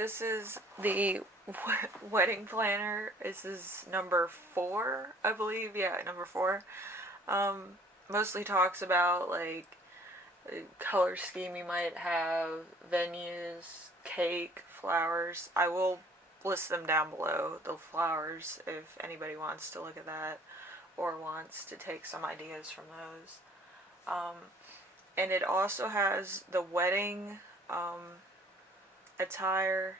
this is the wedding planner. This is number 4, I believe. Yeah, number 4. Mostly talks about like color scheme you might have, venues, cake, flowers. I will list them down below, the flowers, if anybody wants to look at that or wants to take some ideas from those. And it also has the wedding attire,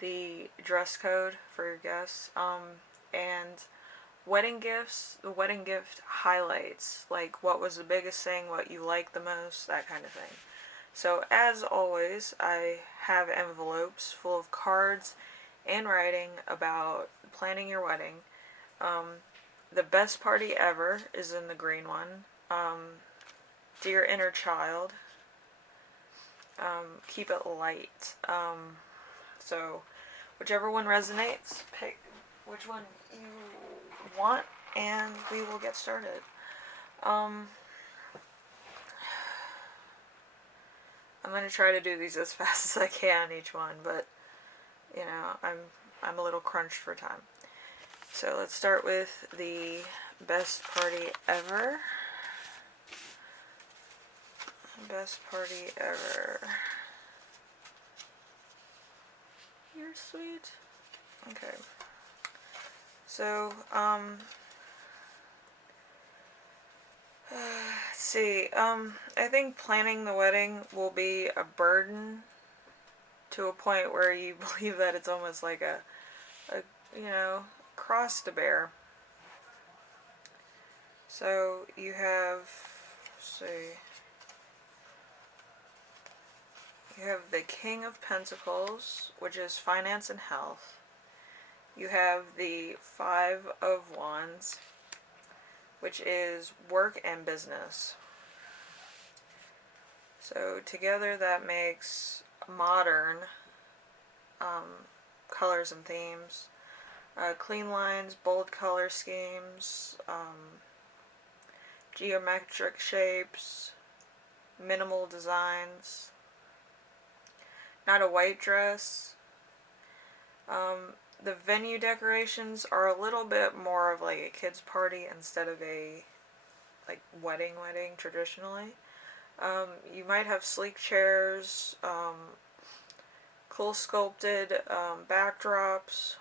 the dress code for your guests, and wedding gifts, the wedding gift highlights, like what was the biggest thing, what you liked the most, that kind of thing. So as always, I have envelopes full of cards and writing about planning your wedding. The best party ever is in the green one. Dear inner child. Keep it light. So whichever one resonates, pick which one you want, and we will get started. I'm going to try to do these as fast as I can, each one, but, you know, I'm a little crunched for time. So let's start with the best party ever. Best party ever. You're sweet. Okay. So, let's see. I think planning the wedding will be a burden to a point where you believe that it's almost like a cross to bear. So you have, let's see, you have the King of Pentacles, which is finance and health. You have the Five of Wands, which is work and business. So together that makes modern colors and themes. Clean lines, bold color schemes, geometric shapes, minimal designs. Not a white dress. The venue decorations are a little bit more of like a kid's party instead of a like wedding traditionally. You might have sleek chairs, cool sculpted backdrops,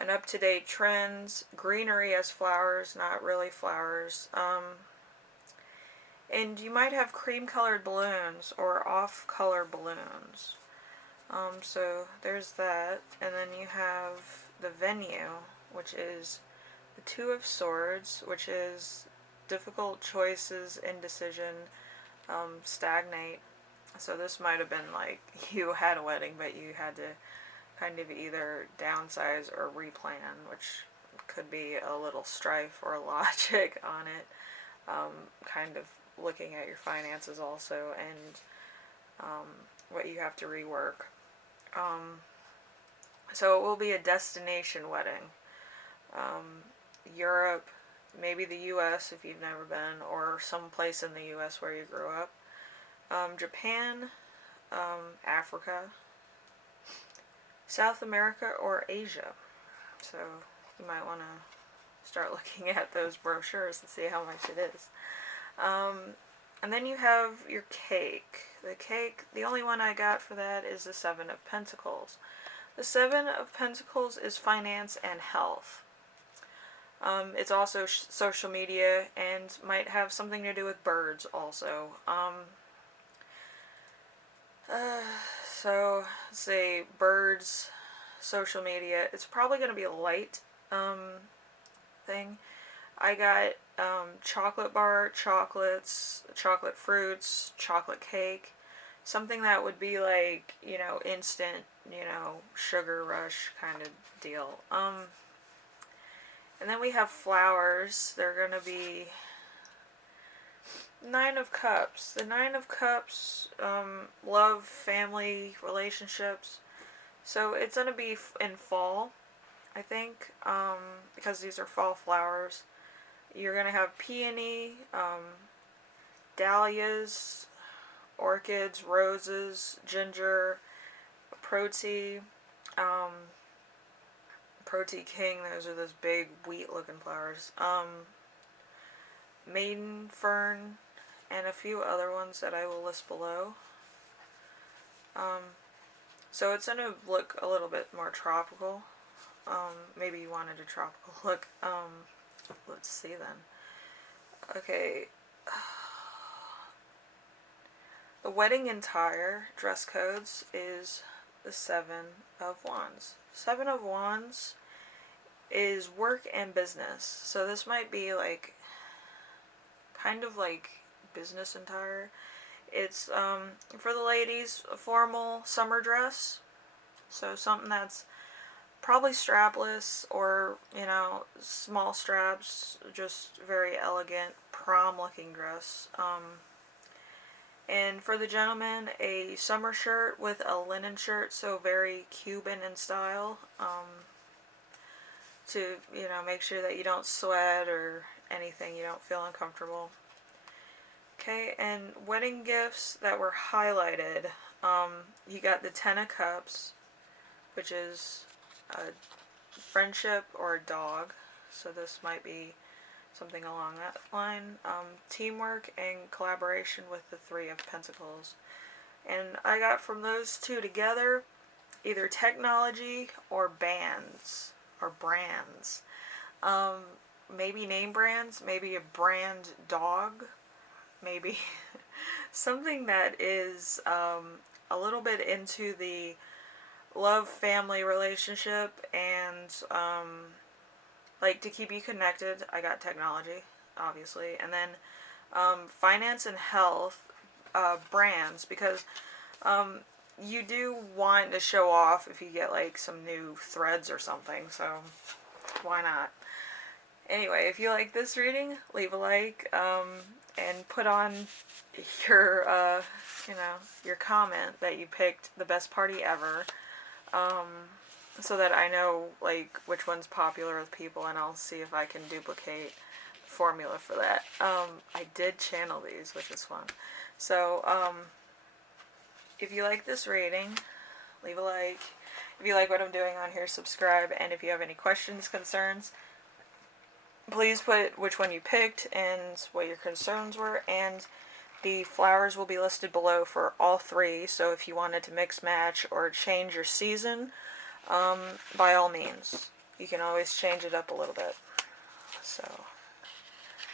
and up-to-date trends, greenery as flowers, not really flowers. And you might have cream-colored balloons or off-color balloons. So there's that. And then you have the venue, which is the Two of Swords, which is difficult choices, indecision, stagnate. So this might have been like you had a wedding, but you had to kind of either downsize or replan, which could be a little strife or logic on it. Kind of looking at your finances also, and what you have to rework. So it will be a destination wedding. Europe, maybe the US if you've never been, or some place in the US where you grew up. Japan, Africa, South America, or Asia. So you might want to start looking at those brochures and see how much it is. And then you have your cake. The cake, the only one I got for that is the Seven of Pentacles. The Seven of Pentacles is finance and health. It's also social media and might have something to do with birds also. So, let's say birds, social media. It's probably going to be a light thing. I got chocolate bar, chocolates, chocolate fruits, chocolate cake. Something that would be like, instant, sugar rush kind of deal. And then we have flowers. They're going to be Nine of Cups. The Nine of Cups, love, family, relationships. So it's going to be in fall, I think, because these are fall flowers. You're going to have peony, dahlias, orchids, roses, ginger, Protea, Protea King, those are those big wheat looking flowers, Maiden, Fern, and a few other ones that I will list below. So it's going to look a little bit more tropical. Maybe you wanted a tropical look. Let's see then. Okay. The wedding attire dress codes is the Seven of Wands. Seven of Wands is work and business. So this might be like kind of like business attire. It's for the ladies, a formal summer dress. So something that's probably strapless or, you know, small straps, just very elegant prom looking dress. And for the gentleman, a summer shirt with a linen shirt, so very Cuban in style, to, you know, make sure that you don't sweat or anything, you don't feel uncomfortable. Okay, and wedding gifts that were highlighted, you got the Ten of Cups, which is a friendship or a dog, so this might be something along that line. Teamwork and collaboration with the Three of Pentacles. And I got from those two together either technology or bands or brands. Maybe name brands, maybe a brand dog, maybe something that is a little bit into the love family relationship and like to keep you connected. I got technology, obviously, and then finance and health brands, because you do want to show off if you get like some new threads or something, so why not? Anyway, if you like this reading, leave a like, and put on your, you know, your comment that you picked the best party ever, so that I know, like, which one's popular with people, and I'll see if I can duplicate the formula for that. I did channel these, which is fun. So, if you like this reading, leave a like. If you like what I'm doing on here, subscribe, and if you have any questions, concerns, please put which one you picked and what your concerns were, and the flowers will be listed below for all three, so if you wanted to mix match or change your season, by all means, you can always change it up a little bit. So,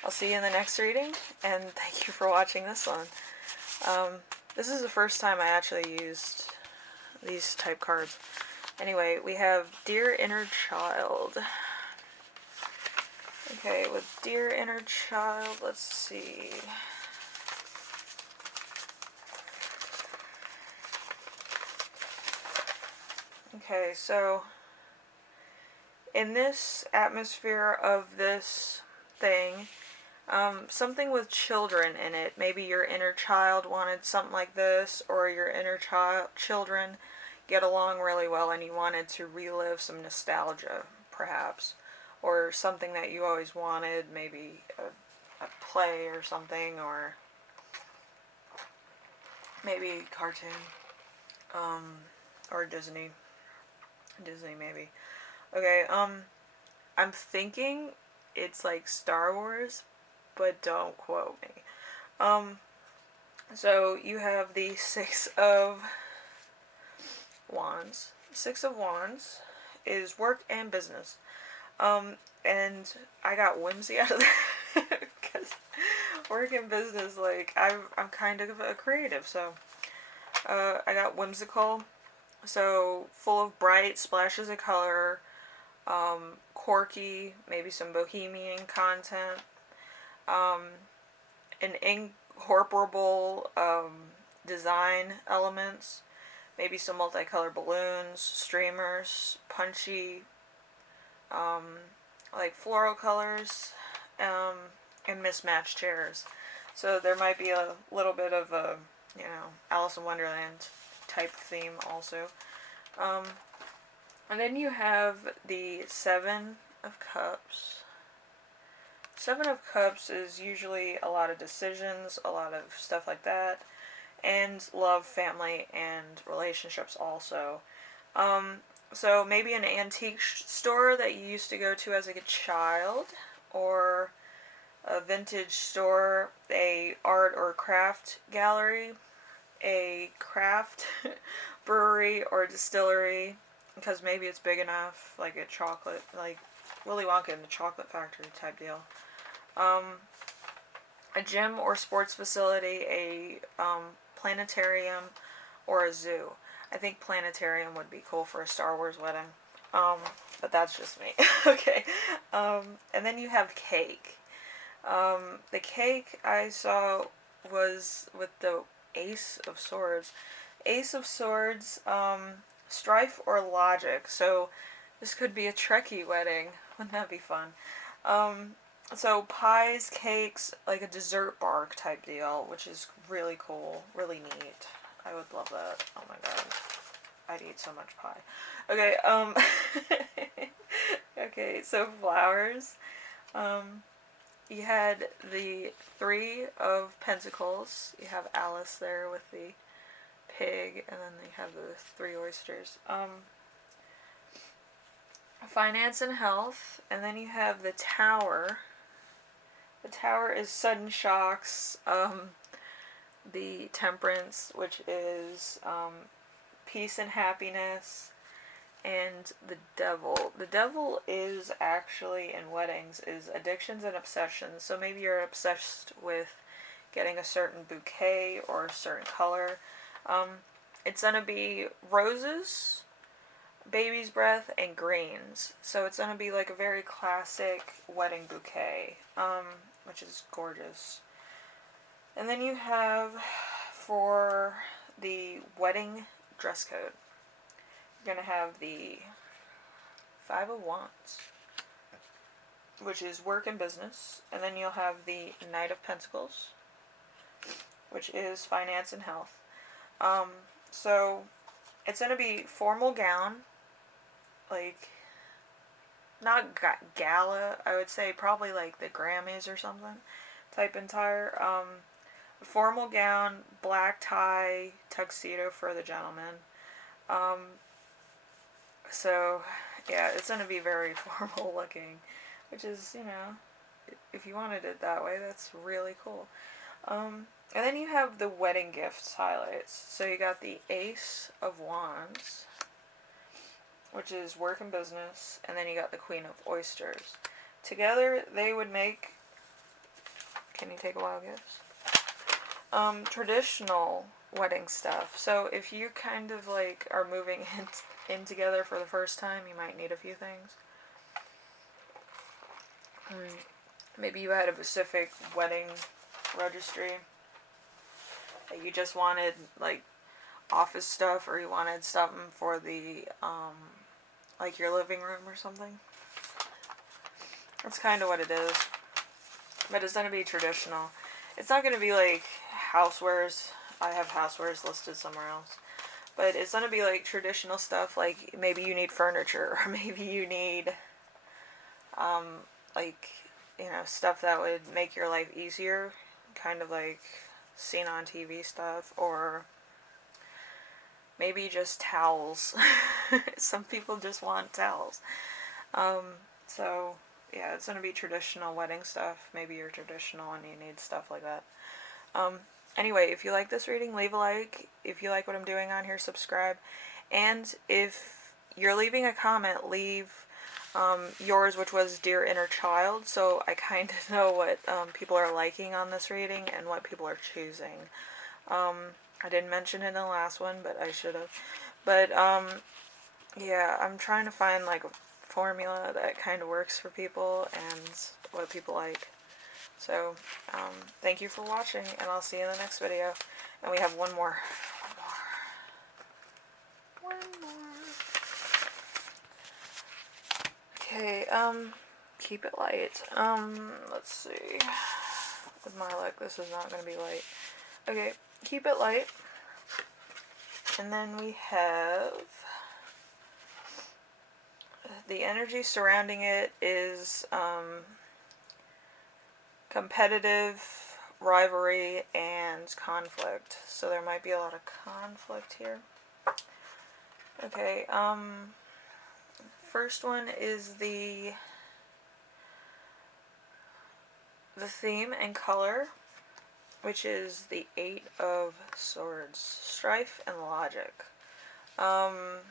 I'll see you in the next reading, and thank you for watching this one. This is the first time I actually used these type cards. Anyway, we have Dear Inner Child. Okay, with Dear Inner Child, let's see. Okay, so in this atmosphere of this thing, something with children in it. Maybe your inner child wanted something like this, or your inner children get along really well and you wanted to relive some nostalgia, perhaps. Or something that you always wanted, maybe a play or something, or maybe cartoon, or Disney maybe. Okay, I'm thinking it's like Star Wars, but don't quote me. So you have the Six of Wands. Six of Wands is work and business. And I got whimsy out of that because work and business, like, I'm kind of a creative, so I got whimsical, so full of bright splashes of color, quirky, maybe some bohemian content, an incorporable design elements, maybe some multicolored balloons, streamers, punchy, like floral colors, and mismatched chairs. So there might be a little bit of a, you know, Alice in Wonderland type theme also. And then you have the Seven of Cups. Seven of Cups is usually a lot of decisions, a lot of stuff like that. and love, family, and relationships also. So maybe an antique store that you used to go to as a child, or a vintage store, a art or craft gallery, a craft brewery or distillery, because maybe it's big enough, like a chocolate, like Willy Wonka in the Chocolate Factory type deal. A gym or sports facility, a planetarium, or a zoo. I think planetarium would be cool for a Star Wars wedding. But that's just me. Okay. And then you have cake. The cake I saw was with the Ace of Swords. Ace of Swords, strife or logic. So this could be a Trekkie wedding. Wouldn't that be fun? So pies, cakes, like a dessert bar type deal, which is really cool, really neat. I would love that. Oh my god. I'd eat so much pie. Okay, okay, so flowers. You had the Three of Pentacles. You have Alice there with the pig, and then you have the 3 oysters. Finance and health, and then you have the Tower. The Tower is sudden shocks. The Temperance, which is peace and happiness, and the Devil. The Devil is actually, in weddings, is addictions and obsessions. So maybe you're obsessed with getting a certain bouquet or a certain color. It's going to be roses, baby's breath, and greens. So it's going to be like a very classic wedding bouquet, which is gorgeous. And then you have, for the wedding dress code, you're going to have the Five of Wands, which is work and business. And then you'll have the Knight of Pentacles, which is finance and health. So it's going to be formal gown, like, not gala, I would say probably like the Grammys or something type attire. Formal gown, black tie, tuxedo for the gentleman. So yeah, it's going to be very formal looking, which is, you know, if you wanted it that way, that's really cool. And then you have the wedding gifts highlights. So you got the Ace of Wands, which is work and business, and then you got the Queen of Oysters. Together, they would make, can you take a wild guess? Traditional wedding stuff. So if you kind of like are moving in together for the first time, you might need a few things. Maybe you had a specific wedding registry that you just wanted, like, office stuff, or you wanted something for the, like your living room or something. That's kind of what it is. But it's going to be traditional. It's not going to be like housewares. I have housewares listed somewhere else. But it's going to be like traditional stuff, like maybe you need furniture, or maybe you need, like, you know, stuff that would make your life easier, kind of like seen on TV stuff, or maybe just towels. Some people just want towels. So yeah, it's going to be traditional wedding stuff. Maybe you're traditional and you need stuff like that. Anyway, if you like this reading, leave a like. If you like what I'm doing on here, subscribe. And if you're leaving a comment, leave yours, which was Dear Inner Child, so I kind of know what people are liking on this reading and what people are choosing. I didn't mention it in the last one, but I should have. But yeah, I'm trying to find like a formula that kind of works for people and what people like. So thank you for watching, and I'll see you in the next video. And we have one more. Okay, keep it light. Let's see. With my luck, this is not going to be light. Okay, keep it light. And then we have the energy surrounding it is competitive rivalry and conflict. So there might be a lot of conflict here. Okay, first one is the theme and color, which is the 8 of Swords, strife and logic. I'm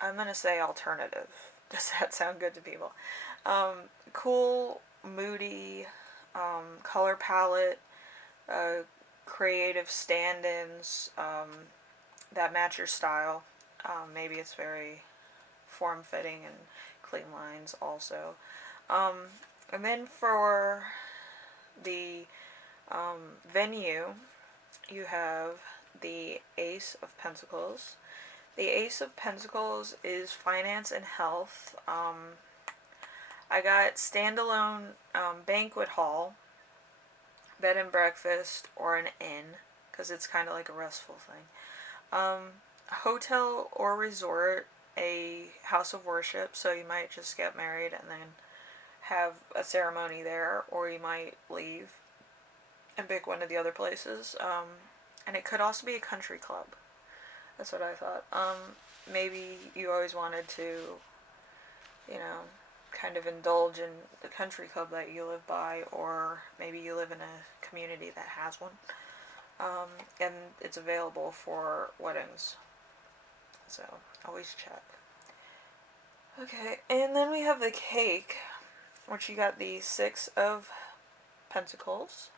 gonna say alternative. Does that sound good to people? Cool, moody, color palette, creative stand-ins that match your style. Maybe it's very form-fitting and clean lines also. And then for the venue, you have the Ace of Pentacles. The Ace of Pentacles is finance and health. I got standalone banquet hall, bed and breakfast, or an inn, because it's kind of like a restful thing. Hotel or resort, a house of worship, so you might just get married and then have a ceremony there, or you might leave and pick one of the other places. And it could also be a country club. That's what I thought. Maybe you always wanted to, you know, kind of indulge in the country club that you live by, or maybe you live in a community that has one. And it's available for weddings. So, always check. Okay, and then we have the cake, which you got the 6 of Pentacles.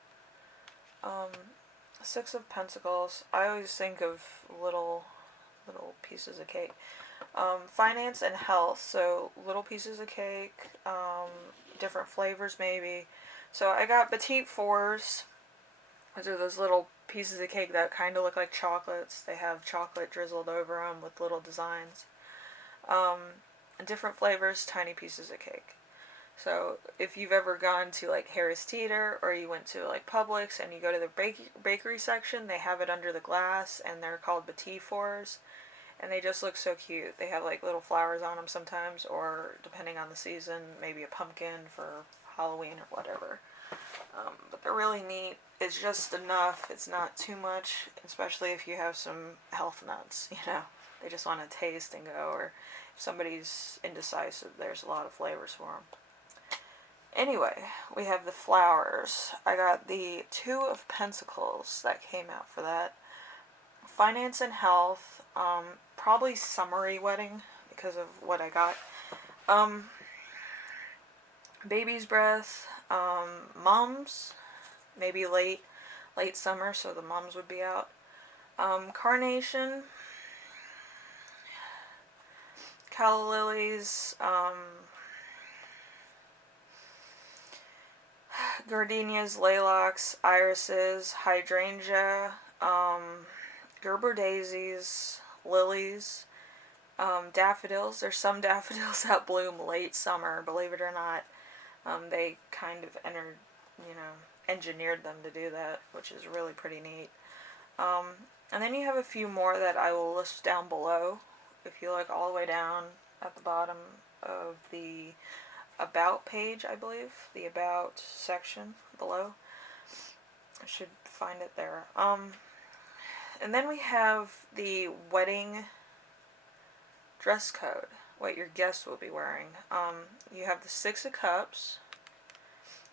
6 of Pentacles, I always think of little pieces of cake. Finance and health, so little pieces of cake, different flavors maybe. So I got petite fours. Those are those little pieces of cake that kind of look like chocolates. They have chocolate drizzled over them with little designs. Different flavors, tiny pieces of cake. So if you've ever gone to like Harris Teeter, or you went to like Publix and you go to the bakery section, they have it under the glass and they're called petite fours, and they just look so cute. They have like little flowers on them sometimes, or depending on the season, maybe a pumpkin for Halloween or whatever. But they're really neat. It's just enough. It's not too much, especially if you have some health nuts, you know. They just want to taste and go, or if somebody's indecisive, there's a lot of flavors for them. Anyway, we have the flowers. I got the 2 of Pentacles that came out for that. Finance and health, probably summery wedding because of what I got. Baby's breath, mums, maybe late summer, so the mums would be out. Carnation, calla lilies, gardenias, lilacs, irises, hydrangea, Gerber daisies, lilies, daffodils. There's some daffodils that bloom late summer, believe it or not. They kind of engineered them to do that, which is really pretty neat. And then you have a few more that I will list down below. If you look all the way down at the bottom of the About page, I believe, the About section below, I should find it there. And then we have the wedding dress code, what your guests will be wearing. You have the 6 of Cups.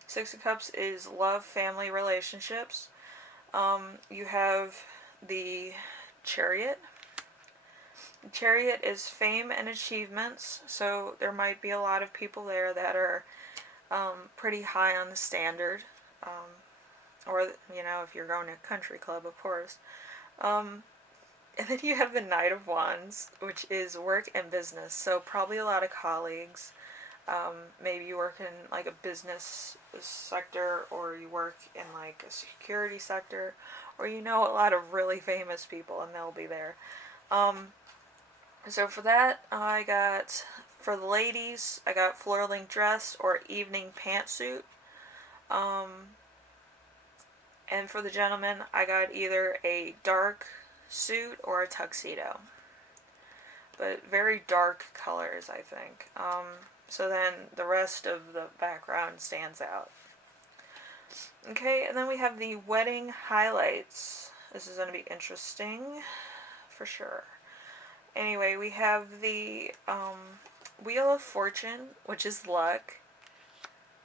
6 of Cups is love, family, relationships. You have the Chariot. The Chariot is fame and achievements, so there might be a lot of people there that are pretty high on the standard. Or, if you're going to a country club, of course. And then you have the Knight of Wands, which is work and business. So probably a lot of colleagues. Maybe you work in like a business sector, or you work in like a security sector, or a lot of really famous people, and they'll be there. So for that, for the ladies, I got floor length dress or evening pantsuit. And for the gentlemen, I got either a dark suit or a tuxedo. But very dark colors, I think. So then the rest of the background stands out. Okay, and then we have the wedding highlights. This is going to be interesting for sure. Anyway, we have the Wheel of Fortune, which is luck.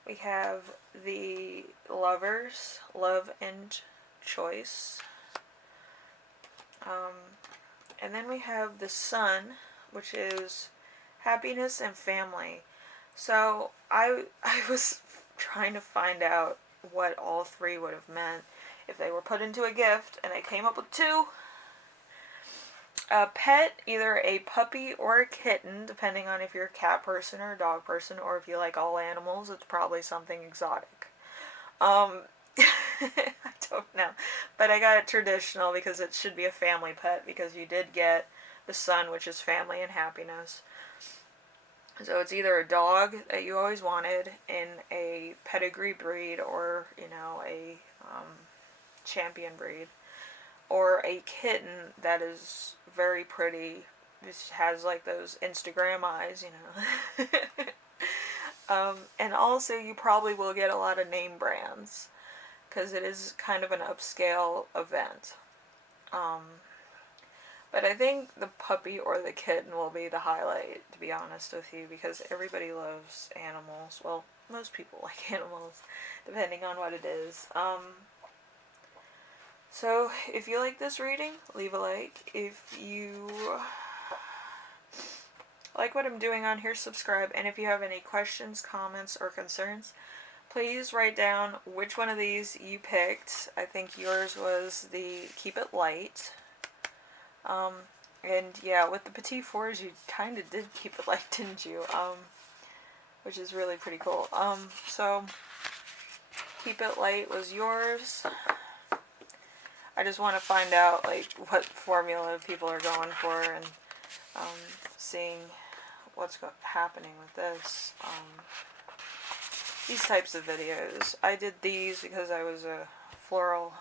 We have the Lovers, love and choice. And then we have the Sun, which is happiness and family. So I was trying to find out what all three would have meant if they were put into a gift, and I came up with two. A pet, either a puppy or a kitten, depending on if you're a cat person or a dog person, or if you like all animals, it's probably something exotic. I don't know. But I got it traditional because it should be a family pet, because you did get the Sun, which is family and happiness. So it's either a dog that you always wanted in a pedigree breed, or, a champion breed, or a kitten that is very pretty. Just has like those Instagram eyes, and also you probably will get a lot of name brands, because it is kind of an upscale event. But I think the puppy or the kitten will be the highlight, to be honest with you, because everybody loves animals. Well, most people like animals, depending on what it is. So, if you like this reading, leave a like. If you like what I'm doing on here, subscribe. And if you have any questions, comments, or concerns, please write down which one of these you picked. I think yours was the Keep It Light. And yeah, with the Petit Fours, you kind of did keep it light, didn't you? Which is really pretty cool. So, Keep It Light was yours. I just want to find out, like, what formula people are going for, and seeing what's happening with this. These types of videos. I did these because I was a floralist,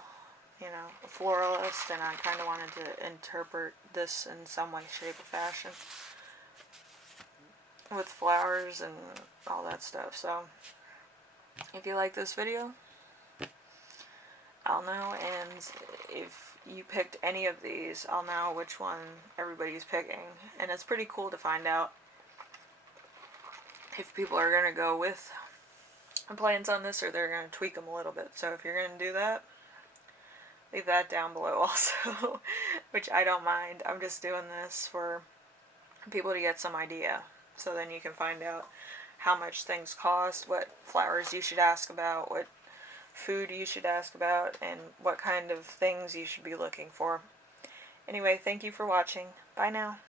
and I kind of wanted to interpret this in some way, shape, or fashion with flowers and all that stuff. So, if you like this video, I'll know, and if you picked any of these, I'll know which one everybody's picking. And it's pretty cool to find out if people are going to go with plans on this, or they're going to tweak them a little bit. So if you're going to do that, leave that down below also, which I don't mind. I'm just doing this for people to get some idea, so then you can find out how much things cost, what flowers you should ask about, what food you should ask about, and what kind of things you should be looking for. Anyway, thank you for watching. Bye now.